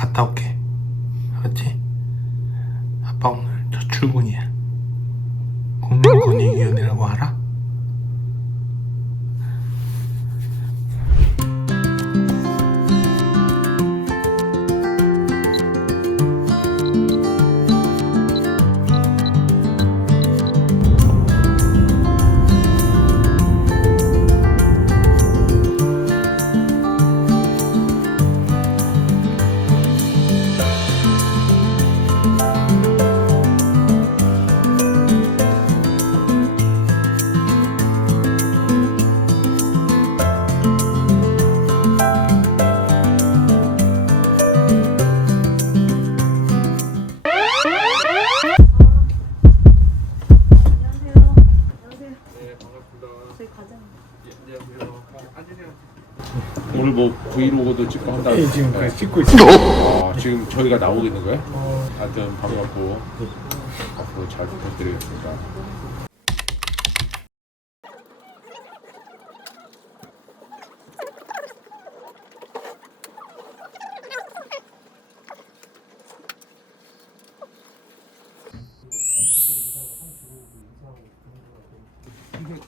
갔다 올게. 알았지? 아빠 오늘 저 출근이야. 국민권익위원회라고 알아? 오늘 뭐 브이로그도 찍고 한다. 네, 지금 그 찍고 있어요. 아, 지금 저희가 나오고 있는 거예요? 하여튼 반갑고 앞으로 잘 부탁드리겠습니다.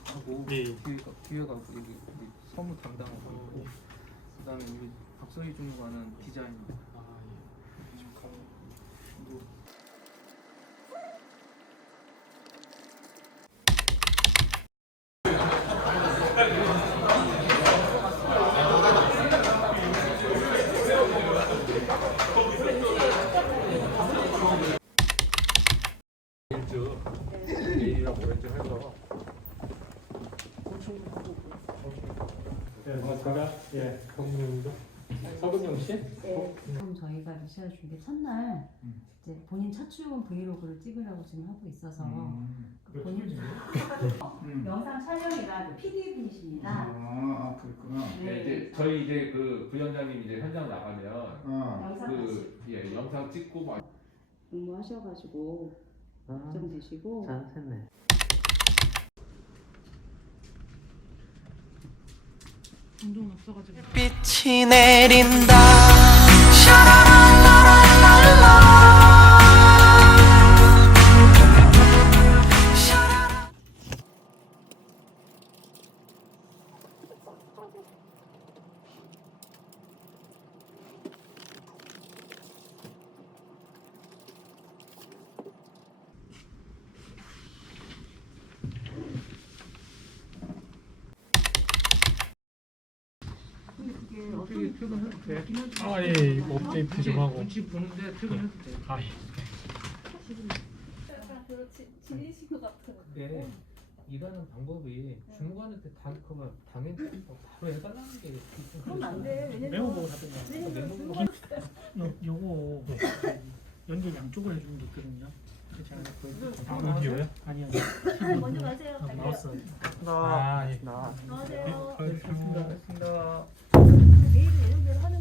하고 예. 뒤에 가- 뒤에 가고 여기 우리 서무 담당하고 그다음에 우리 박서희 주무관은 디자인 그리고 네, 반갑습니다. 예. 서근영 씨? 네. 그럼 저희가 미션 준비 첫날 이제 본인 첫 출근 브이로그를 찍으려고 지금 하고 있어서 그 본인 영상 촬영이라 그 PD 분이십니다. 아, 그렇구나. 네, 이제 저희 이제 그 부위원장님 이제 현장 나가면 아, 영상 그 예, 영상 찍고 막 공부하셔가지고 걱정되시고 빛이 내린다 어떻게 퇴근해도 돼? 아, 예, 이거 업데이트 좀 하고. 눈치 보는데 퇴근해도 돼. 아, 예. 근데 일하는 방법이 주무관한테 다 그거 당연히 뭐 바로 해달라는 게 그럼 안 돼. 메모 보고 하던가. 요, 요거 연기 양쪽을 해주는 게 있거든요. 제가 보여드릴게요. 아, 오디오요? 아니요. 아, 먼저 음, 음. 가세요. 아, 갈게요. 마우스. 나, 아, 예. 나. 네, 나오세요. 알겠습니다. 알겠습니다. 내일은 네, 예정대로 하는